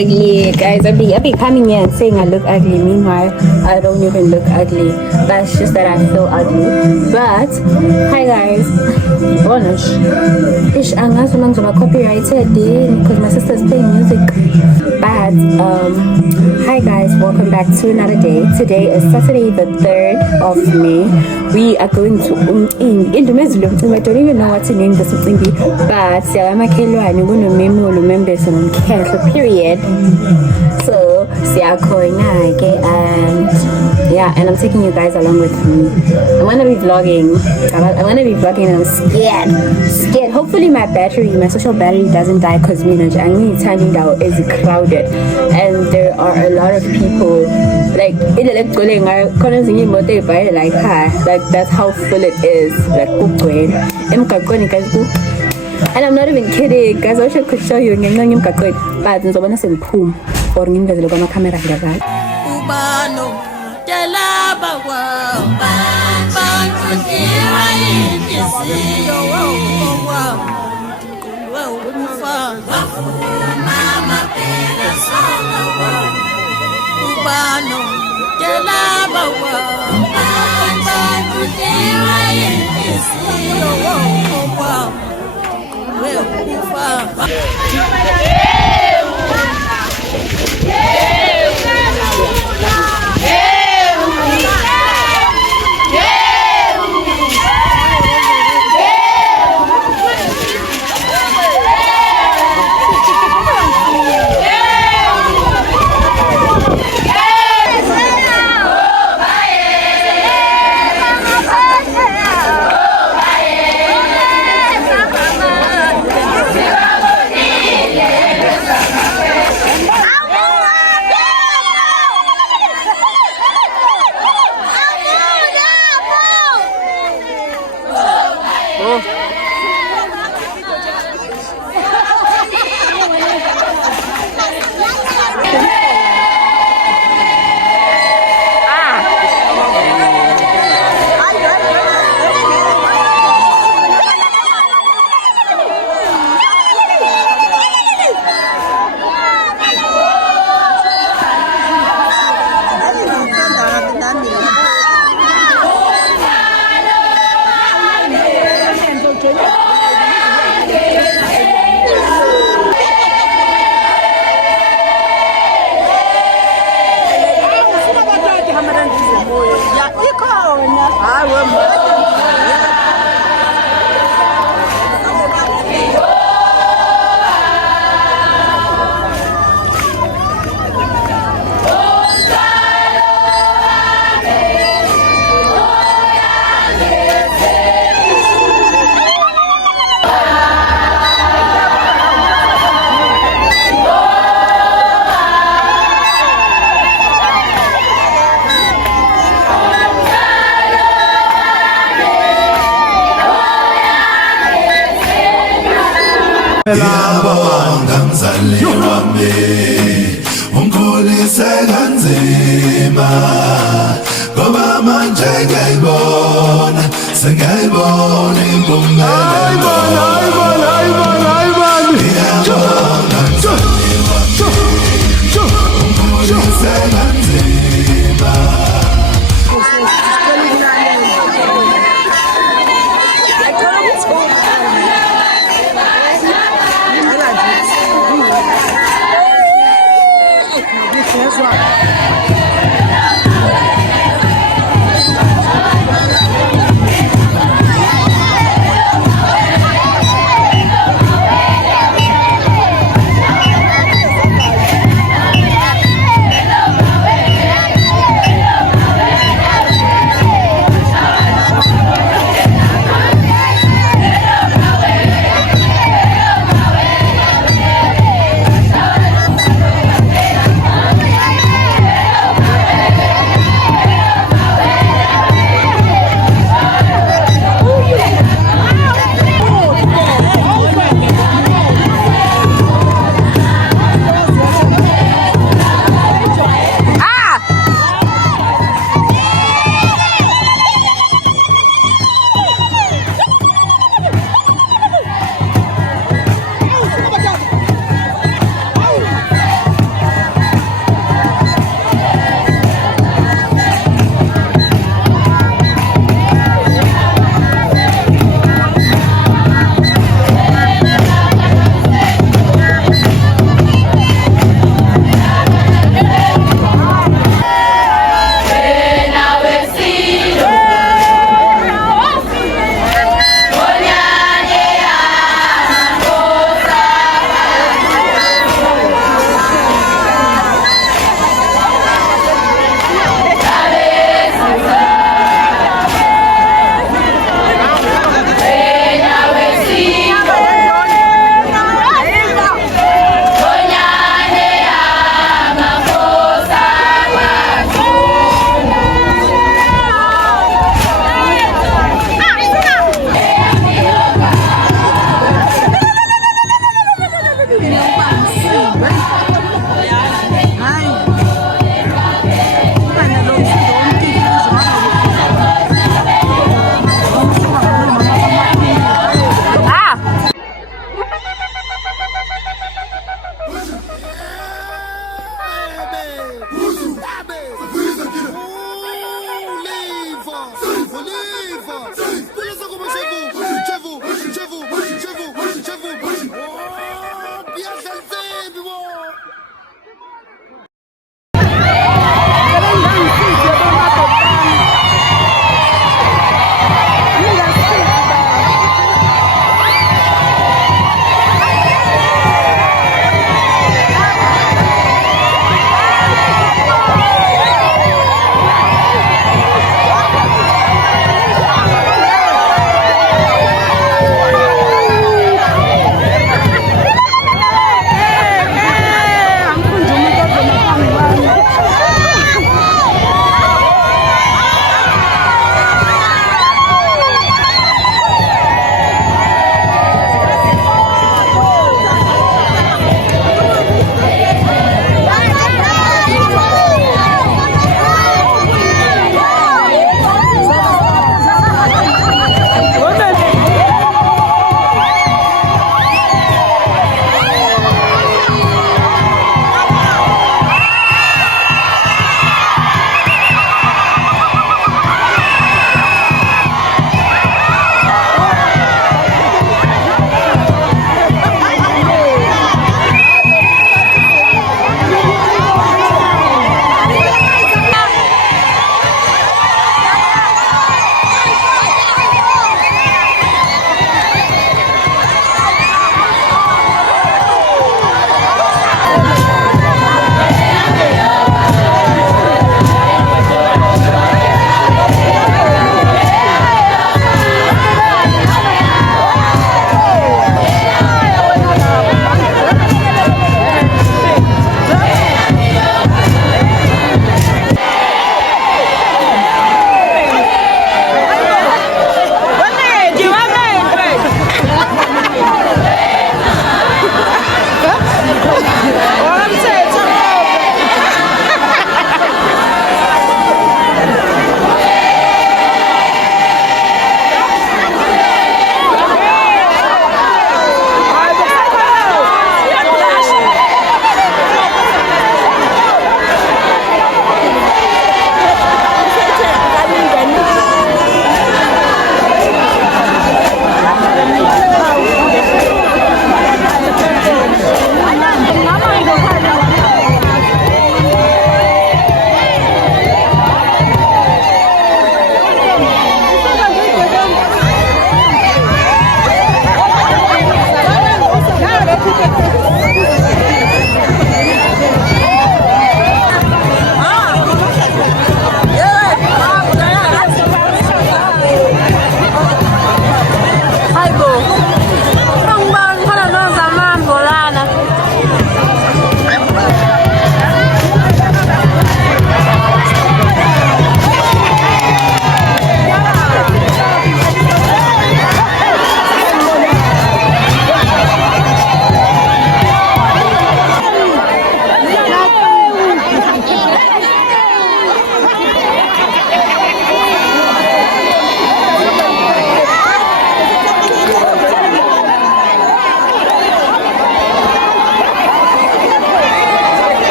ugly, guys. I be coming here and saying I look ugly. Meanwhile, I don't even look ugly. That's just that I feel ugly. But hi guys. Ish, I'm not copyrighted because my sister's playing music. But hi guys, welcome back to another day. Today is Saturday the 3rd of May. We are going to I don't even know what to name this Umcimbi, but I'm going to memo members on cancel period. So and I'm taking you guys along with me. I'm gonna be vlogging and I'm scared. Hopefully my social battery doesn't die because me and Jangi turning down is crowded and there are a lot of people like that's how full it is. And I'm not even kidding, guys. I wish I could show you, but I'm going to send poom or in the camera here. Ngiyabonga mzali wami ungikhulise kanzima ngoba manje sengayibona impumelelo ngiyabonga mzali wami ungikhulise kanzima.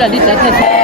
Ela litathatha